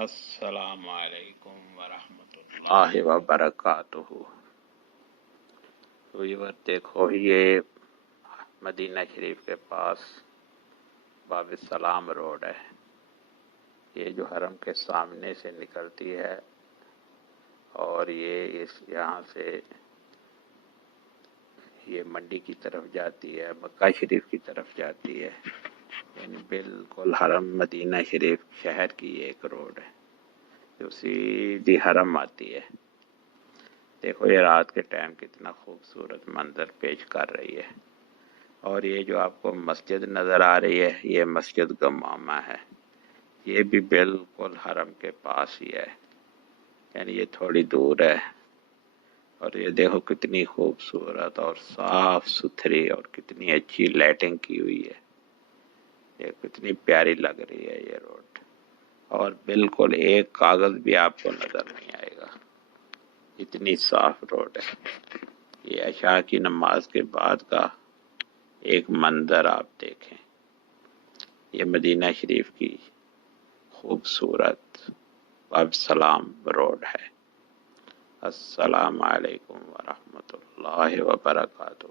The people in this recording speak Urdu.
السلام علیکم ورحمۃ اللہ وبرکاتہ۔ ویور دیکھو، یہ مدینہ شریف کے پاس باب السلام روڈ ہے، یہ جو حرم کے سامنے سے نکلتی ہے اور یہ یہاں سے یہ منڈی کی طرف جاتی ہے، مکہ شریف کی طرف جاتی ہے، یعنی بالکل حرم مدینہ شریف شہر کی ایک روڈ ہے جو سیدھی حرم آتی ہے۔ دیکھو یہ رات کے ٹائم کتنا خوبصورت منظر پیش کر رہی ہے، اور یہ جو آپ کو مسجد نظر آ رہی ہے یہ مسجد گمامہ ہے، یہ بھی بالکل حرم کے پاس ہی ہے، یعنی یہ تھوڑی دور ہے۔ اور یہ دیکھو کتنی خوبصورت اور صاف ستھری اور کتنی اچھی لائٹنگ کی ہوئی ہے، یہ کتنی پیاری لگ رہی ہے یہ روڈ، اور بالکل ایک کاغذ بھی آپ کو نظر نہیں آئے گا، اتنی صاف روڈ ہے۔ یہ عشاء کی نماز کے بعد کا ایک منظر آپ دیکھیں، یہ مدینہ شریف کی خوبصورت باب سلام روڈ ہے۔ السلام علیکم ورحمۃ اللہ وبرکاتہ۔